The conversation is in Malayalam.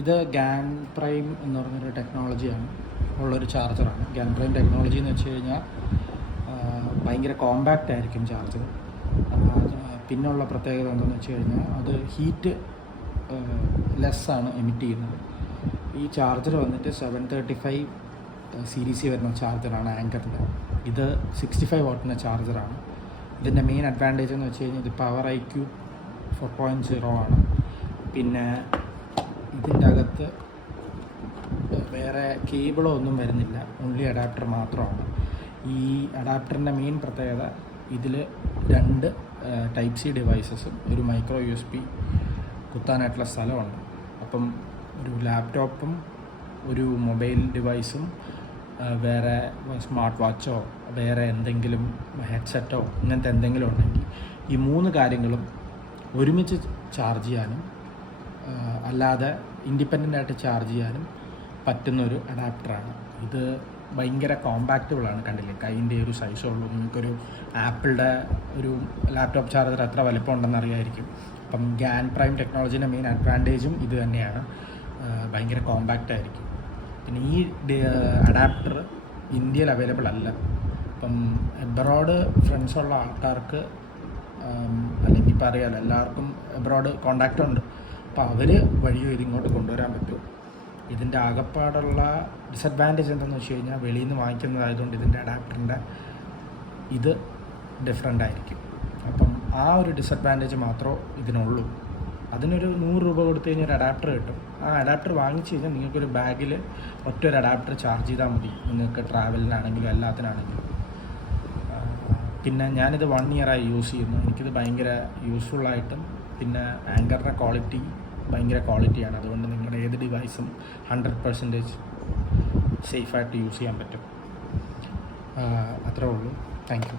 ഇത് GaN Prime എന്ന് പറഞ്ഞൊരു ടെക്നോളജിയാണ് ഉള്ളൊരു ചാർജറാണ്. GaN Prime ടെക്നോളജി എന്ന് വെച്ച് കഴിഞ്ഞാൽ ഭയങ്കര കോമ്പാക്റ്റ് ആയിരിക്കും ചാർജർ. പിന്നുള്ള പ്രത്യേകത എന്താണെന്ന് വെച്ച് കഴിഞ്ഞാൽ അത് ഹീറ്റ് ലെസ്സാണ് എമിറ്റ് ചെയ്യുന്നത്. ഈ ചാർജർ വന്നിട്ട് 735 സീരീസിൽ വരുന്ന ചാർജറാണ് ആങ്കറിൻ്റെ. ഇത് 65 വാട്ടിൻ്റെ ചാർജറാണ്. ഇതിൻ്റെ മെയിൻ അഡ്വാൻറ്റേജ് എന്ന് വെച്ച് കഴിഞ്ഞാൽ ഇത് പവർ IQ 4.0 ആണ്. പിന്നെ ഇതിൻ്റെ അകത്ത് വേറെ കേബിളോ ഒന്നും വരുന്നില്ല, ഓൺലി അഡാപ്റ്റർ മാത്രമാണ്. ഈ അഡാപ്റ്ററിൻ്റെ മെയിൻ പ്രത്യേകത ഇതിൽ 2 Type C ഡിവൈസസും ഒരു മൈക്രോ USB കുത്താനായിട്ടുള്ള സ്ഥലമുണ്ട്. അപ്പം ഒരു ലാപ്ടോപ്പും ഒരു മൊബൈൽ ഡിവൈസും വേറെ സ്മാർട്ട് വാച്ചോ വേറെ എന്തെങ്കിലും ഹെഡ്സെറ്റോ ഇങ്ങനത്തെ എന്തെങ്കിലും ഉണ്ടെങ്കിൽ ഈ 3 കാര്യങ്ങളും ഒരുമിച്ച് ചാർജ് ചെയ്യാനും അല്ലാതെ ഇൻഡിപെൻഡൻ്റായിട്ട് ചാർജ് ചെയ്യാനും പറ്റുന്നൊരു അഡാപ്റ്ററാണ്. ഇത് ഭയങ്കര കോമ്പാക്റ്റബിളാണ്. കണ്ടില്ലേ, കൈൻ്റെ ഒരു സൈസേ ഉള്ളൂ. നിങ്ങൾക്കൊരു ആപ്പിളിൻ്റെ ഒരു ലാപ്ടോപ്പ് ചാർജർ എത്ര വലിപ്പം ഉണ്ടെന്ന് അറിയായിരിക്കും. അപ്പം GaN Prime ടെക്നോളജീൻ്റെ മെയിൻ അഡ്വാൻറ്റേജും ഇത് തന്നെയാണ്, ഭയങ്കര കോമ്പാക്റ്റ് ആയിരിക്കും. പിന്നെ ഈ അഡാപ്റ്റർ ഇന്ത്യയിൽ അവൈലബിൾ അല്ല. അപ്പം എബ്രോഡ് ഫ്രണ്ട്സുള്ള ആൾക്കാർക്ക് അല്ലെങ്കിൽ ഇപ്പോൾ അറിയാമല്ലോ, എല്ലാവർക്കും എബ്രോഡ് കോണ്ടാക്റ്റ് ഉണ്ട്. അപ്പോൾ അവർ വഴിയോ ഇതിങ്ങോട്ട് കൊണ്ടുവരാൻ പറ്റും. ഇതിൻ്റെ ആകപ്പാടുള്ള ഡിസഡ്വാൻറ്റേജ് എന്താണെന്ന് വെച്ച് കഴിഞ്ഞാൽ വെളിയിൽ നിന്ന് വാങ്ങിക്കുന്നതായതുകൊണ്ട് ഇതിൻ്റെ അഡാപ്റ്ററിൻ്റെ ഇത് ഡിഫറെൻ്റ് ആയിരിക്കും. അപ്പം ആ ഒരു ഡിസഡ്വാൻറ്റേജ് മാത്രമേ ഇതിനുള്ളൂ. അതിനൊരു 100 രൂപ കൊടുത്തു കഴിഞ്ഞാൽ ഒരു അഡാപ്റ്റർ കിട്ടും. ആ അഡാപ്റ്റർ വാങ്ങിച്ച് കഴിഞ്ഞാൽ നിങ്ങൾക്കൊരു ബാഗിൽ ഒറ്റൊരു അഡാപ്റ്റർ ചാർജ് ചെയ്താൽ മതി, നിങ്ങൾക്ക് ട്രാവലിനാണെങ്കിലും എല്ലാത്തിനാണെങ്കിലും. പിന്നെ ഞാനിത് 1 ഇയറായി യൂസ് ചെയ്യുന്നു. എനിക്കിത് ഭയങ്കര യൂസ്ഫുള്ളായിട്ടും പിന്നെ ആങ്കറിൻ്റെ ക്വാളിറ്റി ഭയങ്കര ക്വാളിറ്റിയാണ്. അതുകൊണ്ട് നിങ്ങളുടെ ഏത് ഡിവൈസും 100% സേഫായിട്ട് യൂസ് ചെയ്യാൻ പറ്റും. അത്രേ ഉള്ളൂ. Thank you.